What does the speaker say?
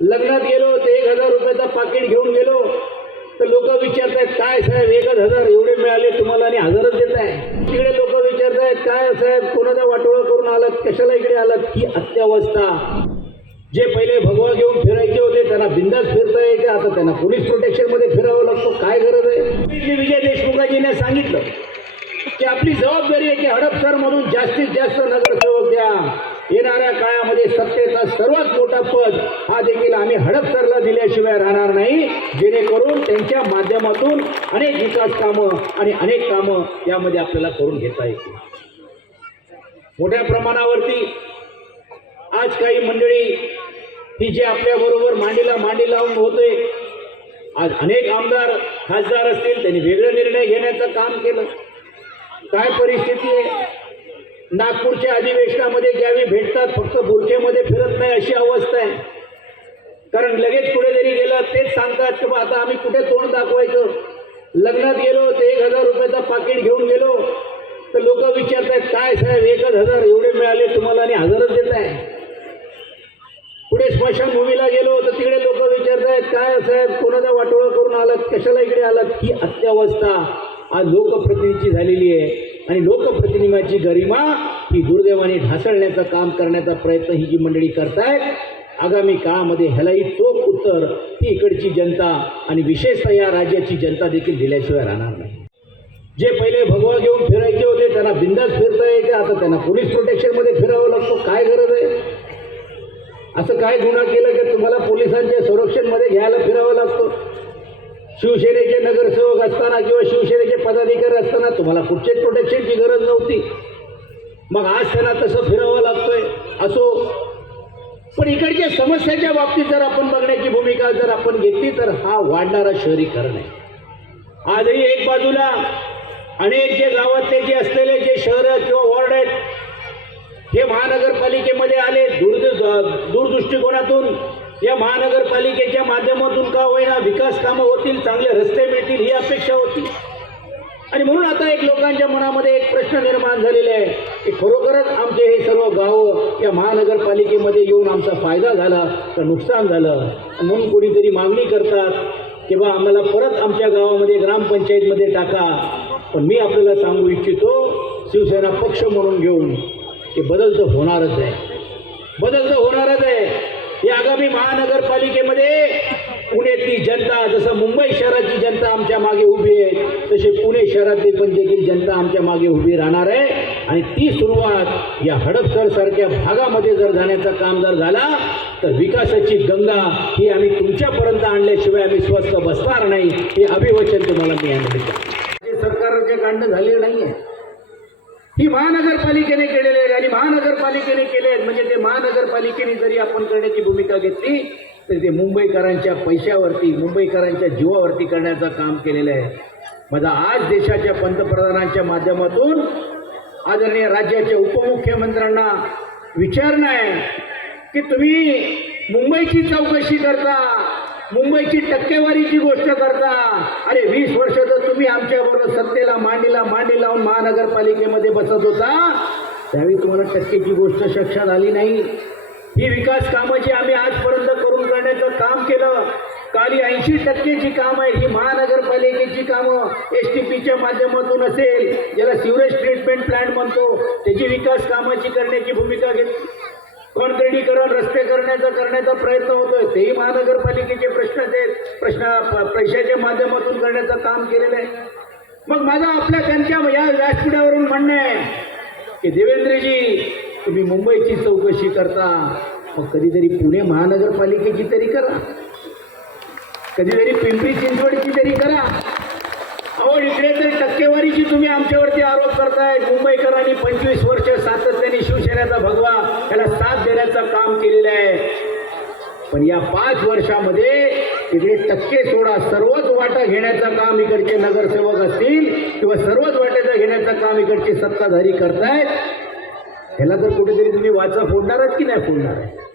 लग्नात गेलो ते एक हजार रुपयाचा पाकिट घेऊन गेलो. तर लोक विचारतायत काय साहेब एकच हजार एवढे मिळाले तुम्हाला आणि हजारच देत आहे. तिकडे लोक विचारतायत काय साहेब कोणाचा वाटोळा करून आलात? कशाला इकडे आलात? ही अत्यावस्था. जे पहिले भगवा घेऊन फिरायचे होते त्यांना बिंदास फिरता यायचे. आता त्यांना पोलीस प्रोटेक्शनमध्ये फिरावं लागतो. काय गरज आहे? मी विजय देशमुखाजीने सांगितलं की आपली जबाबदारी आहे की हडपसरमधून जास्तीत जास्त नगरसेवक द्या. येणाऱ्या काळामध्ये सत्तेचा सर्वात मोठा पद हा देखील आम्ही हडपसरला दिल्याशिवाय राहणार नाही. जेणेकरून त्यांच्या माध्यमातून अनेक विकास कामं आणि अनेक कामं यामध्ये आपल्याला करून घेता येतील. मोठ्या प्रमाणावरती आज काही मंडळी ही जी आपल्याबरोबर मांडीला मांडी लावून होते आज अनेक आमदार खासदार असतील त्यांनी वेगळे निर्णय घेण्याचं काम केलं. काय परिस्थिती आहे? नागपूरच्या अधिवेशनामध्ये ज्यावेळी भेटतात फक्त बुरखेमध्ये फिरत नाही अशी अवस्था आहे. कारण लगेच कुठे जरी गेलं तेच सांगतात की आता आम्ही कुठे तोंड दाखवायचं? लग्नात गेलो ते एक हजार रुपयाचा पाकिट घेऊन गेलो. तर लोक विचारतायत काय साहेब एकच हजार एवढे मिळाले तुम्हाला आणि हजारच देत आहे. पुढे स्मशानभूमीला गेलो तर तिकडे लोक विचारतायत काय साहेब कोणाचा वाटोळा करून आलात? कशाला इकडे आलात? ही अत्यावस्था आज लोकप्रतिनिधीची झालेली आहे. आणि लोकप्रतिनिधीची गरिमा ही दुर्दैवाने ढासळण्याचं काम करण्याचा प्रयत्न ही जी मंडळी करतायत आगामी काळामध्ये ह्यालाही चोख उत्तर ही इकडची जनता आणि विशेषतः या राज्याची जनता देखील दिल्याशिवाय राहणार नाही. जे पहिले भगवा घेऊन फिरायचे होते त्यांना बिंदास फिरता यायचे. आता त्यांना पोलीस प्रोटेक्शनमध्ये फिरावं लागतो. काय गरज आहे? असं काय गुन्हा केलं की तुम्हाला पोलिसांच्या संरक्षणमध्ये घ्यायला फिरावं लागतं? शिवसेनेचे नगरसेवक असताना किंवा शिवसेनेचे पदाधिकारी असताना तुम्हाला कुठचेच प्रोटेक्शनची गरज नव्हती. मग आज त्यांना तसं फिरावं लागतोय असो. पण इकडच्या समस्याच्या बाबतीत जर आपण बघण्याची भूमिका जर आपण घेतली तर हा वाढणारा शहरीकरण आहे. आजही एक बाजूला अनेक जे गावातले जे असलेले जे शहरं किंवा वॉर्ड आहेत हे महानगरपालिकेमध्ये आले. दूर दूरदृष्टिकोनातून या महानगरपालिकेच्या माध्यमातून का होईना विकास कामं होतील चांगले रस्ते मिळतील ही अपेक्षा होती. आणि म्हणून आता एक लोकांच्या मनामध्ये एक प्रश्न निर्माण झालेला आहे की खरोखरच आमचे हे सर्व गावं या महानगरपालिकेमध्ये येऊन आमचा फायदा झाला तर नुकसान झालं? म्हणून कोणीतरी मागणी करतात की बा आम्हाला परत आमच्या गावामध्ये ग्रामपंचायतमध्ये टाका. पण मी आपल्याला सांगू इच्छितो शिवसेना पक्ष म्हणून घेऊन ते बदल तर होणारच आहे. बदल तर होणारच आहे. या आगामी महानगरपालिकेमध्ये पुण्यातली जनता जसं मुंबई शहराची जनता आमच्या मागे उभी आहे तसे पुणे शहरातली पण देखील जनता आमच्या मागे उभी राहणार आहे. आणि ती सुरुवात या हडपसर सारख्या भागामध्ये जर जाण्याचं काम जर झाला तर विकासाची गंगा ही आम्ही तुमच्यापर्यंत आणल्याशिवाय आम्ही स्वस्त बसणार नाही हे अभिवचन तुम्हाला मी यामध्ये हे सरकारचे कांड झाले नाही आहे ही महानगरपालिकेने केलेले आहेत आणि महानगरपालिकेने केले आहेत म्हणजे ते महानगरपालिकेने जरी आपण करण्याची भूमिका घेतली तरी ते मुंबईकरांच्या पैशावरती मुंबईकरांच्या जीवावरती करण्याचं काम केलेलं आहे. माझा आज देशाच्या पंतप्रधानांच्या माध्यमातून आदरणीय राज्याच्या उपमुख्यमंत्र्यांना विचारणं आहे की तुम्ही मुंबईची चौकशी करता मुंबईची टक्केवारीची गोष्ट करता. अरे वीस वर्ष तर तुम्ही आमच्याबरोबर सत्तेला मांडीला मांडी लावून महानगरपालिकेमध्ये बसत होता त्यावेळी तुम्हाला टक्केची गोष्ट लक्षात आली नाही. ही विकास कामाची आम्ही आजपर्यंत करून करण्याचं काम केलं. काली ऐंशी टक्केची कामं आहे ही महानगरपालिकेची कामं एस टी पीच्या माध्यमातून असेल ज्याला सिवरेज ट्रीटमेंट प्लॅन्ट म्हणतो त्याची विकास कामाची करण्याची भूमिका घेतली कॉन्क्रिटीकरण रस्ते करण्याचा करण्याचा प्रयत्न होतोय. तेही महानगरपालिकेचे प्रश्न ते प्रश्न पैशाच्या माध्यमातून करण्याचं काम केलेलं आहे. मग माझं आपल्या त्यांच्या या व्यासपीठावरून म्हणणं आहे की देवेंद्रजी तुम्ही मुंबईची चौकशी करता. मग कधीतरी पुणे महानगरपालिकेची तरी करा. कधीतरी पिंपरी चिंचवडची तरी करा. अहो इकडे तरी टक्केवारीची तुम्ही आमच्यावरती आरोप करताय. मुंबईकरांनी पंचवीस वर्ष सातत्याने शिवसेनेचा भगवा त्याला साथ देण्याचं काम केलेलं आहे. पण या पाच वर्षामध्ये इकडे टक्के सोडा सर्वच वाटा घेण्याचं काम इकडचे नगरसेवक असतील किंवा सर्वच वाट्याचा घेण्याचं काम इकडचे सत्ताधारी करतायत ह्याला तर कुठेतरी तुम्ही वाचा फोडणारच की नाही फोडणार आहे